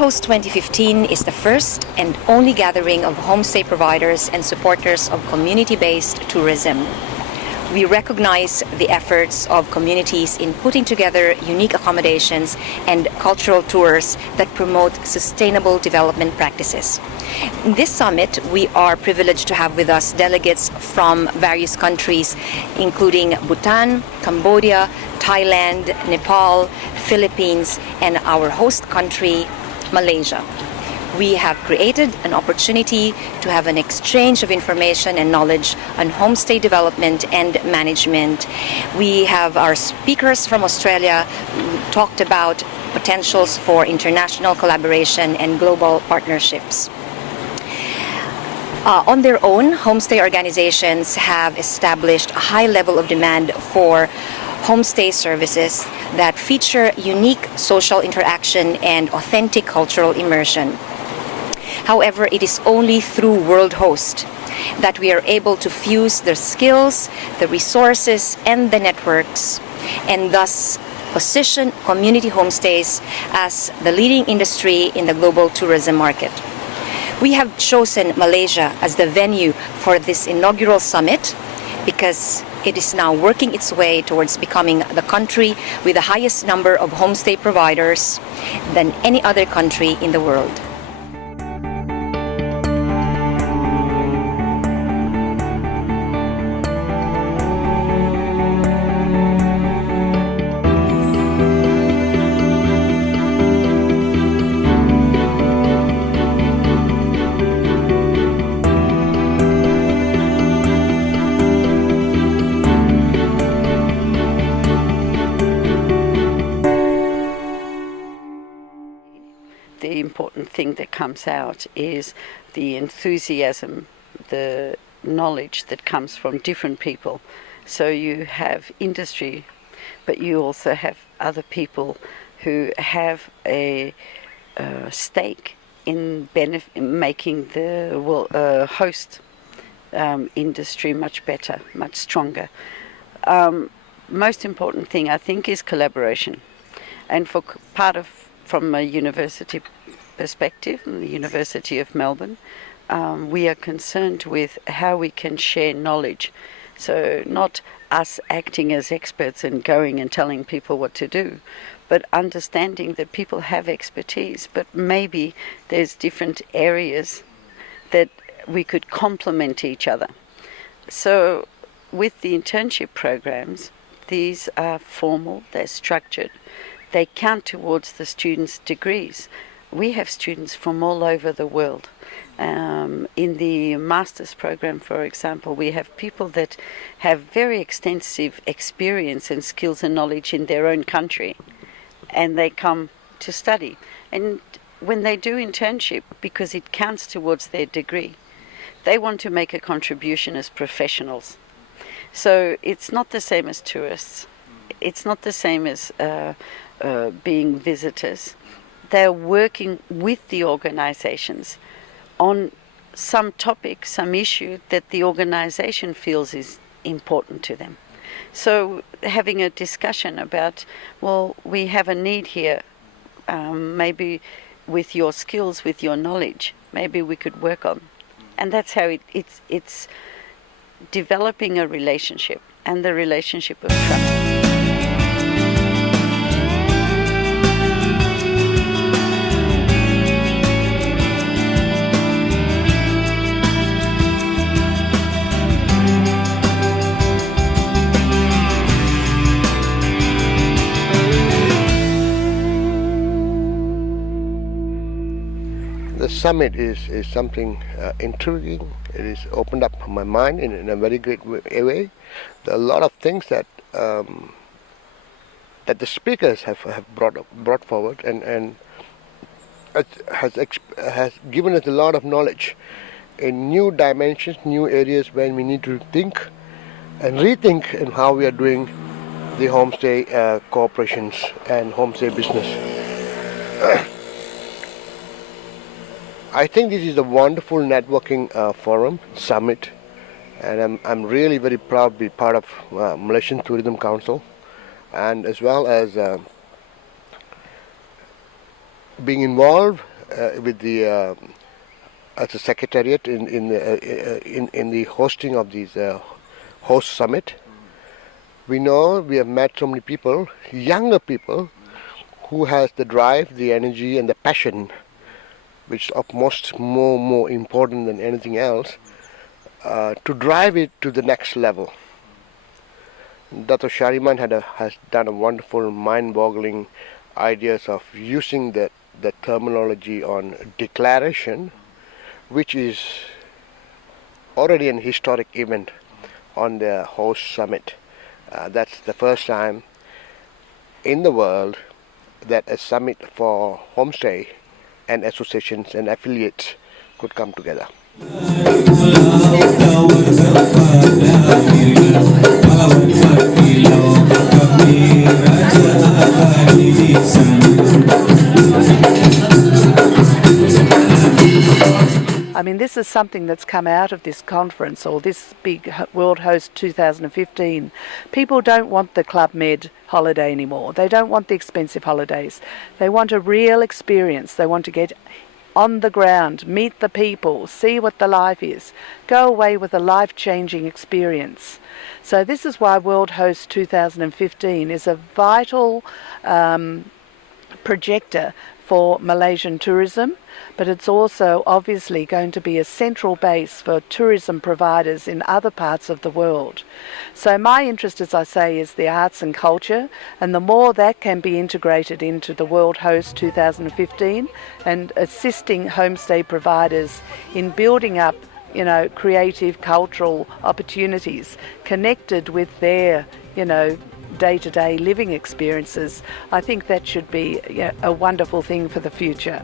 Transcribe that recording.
Host 2015 is the first and only gathering of homestay providers and supporters of community-based tourism. We recognize the efforts of communities in putting together unique accommodations and cultural tours that promote sustainable development practices. In this summit, we are privileged to have with us delegates from various countries, including Bhutan, Cambodia, Thailand, Nepal, Philippines, and our host country, Malaysia. We have created an opportunity to have an exchange of information and knowledge on homestay development and management. We have our speakers from Australia who talked about potentials for international collaboration and global partnerships. On their own, homestay organizations have established a high level of demand for homestay services that feature unique social interaction and authentic cultural immersion. However, it is only through World Host that we are able to fuse the skills, the resources, and the networks, and thus position community homestays as the leading industry in the global tourism market. We have chosen Malaysia as the venue for this inaugural summit because it is now working its way towards becoming the country with the highest number of homestay providers than any other country in the world. The important thing that comes out is the enthusiasm, the knowledge that comes from different people. So you have industry, but you also have other people who have a stake in making the host industry much better, much stronger. Most important thing, I think, is collaboration. And from a university perspective, the University of Melbourne, we are concerned with how we can share knowledge. So not us acting as experts and going and telling people what to do, but understanding that people have expertise, but maybe there's different areas that we could complement each other. So with the internship programs, these are formal, they're structured, they count towards the students' degrees. We have students from all over the world. In the master's program, for example, we have people that have very extensive experience and skills and knowledge in their own country, and they come to study. And when they do internship, because it counts towards their degree, they want to make a contribution as professionals. So it's not the same as tourists. It's not the same as being visitors. They're working with the organizations on some topic, some issue that the organization feels is important to them. So having a discussion about, well, we have a need here, maybe with your skills, with your knowledge, maybe we could work on. And that's how it's developing a relationship, and the relationship of trust. The summit is something intriguing. It is opened up my mind in a very great way. There are a lot of things that that the speakers have brought forward, and it has given us a lot of knowledge in new dimensions, new areas where we need to think and rethink in how we are doing the homestay corporations and homestay business. I think this is a wonderful networking forum, summit, and I'm really very proud to be part of Malaysian Tourism Council, and as well as being involved as a secretariat in the hosting of these host summit. We know we have met so many people, younger people, who has the drive, the energy, and the passion, which is of more important than anything else, to drive it to the next level. Dr. Shariman has done a wonderful, mind-boggling ideas of using the terminology on declaration, which is already an historic event on the host summit. That's the first time in the world that a summit for homestay and associations and affiliates could come together. I mean, this is something that's come out of this conference, or this big World Host 2015. People don't want the Club Med holiday anymore. They don't want the expensive holidays. They want a real experience. They want to get on the ground, meet the people, see what the life is, go away with a life-changing experience. So this is why World Host 2015 is a vital projector for Malaysian tourism, but it's also obviously going to be a central base for tourism providers in other parts of the world. So my interest, as I say, is the arts and culture, and the more that can be integrated into the World Host 2015 and assisting homestay providers in building up, you know, creative cultural opportunities connected with their, you know, day-to-day living experiences, I think that should be a wonderful thing for the future.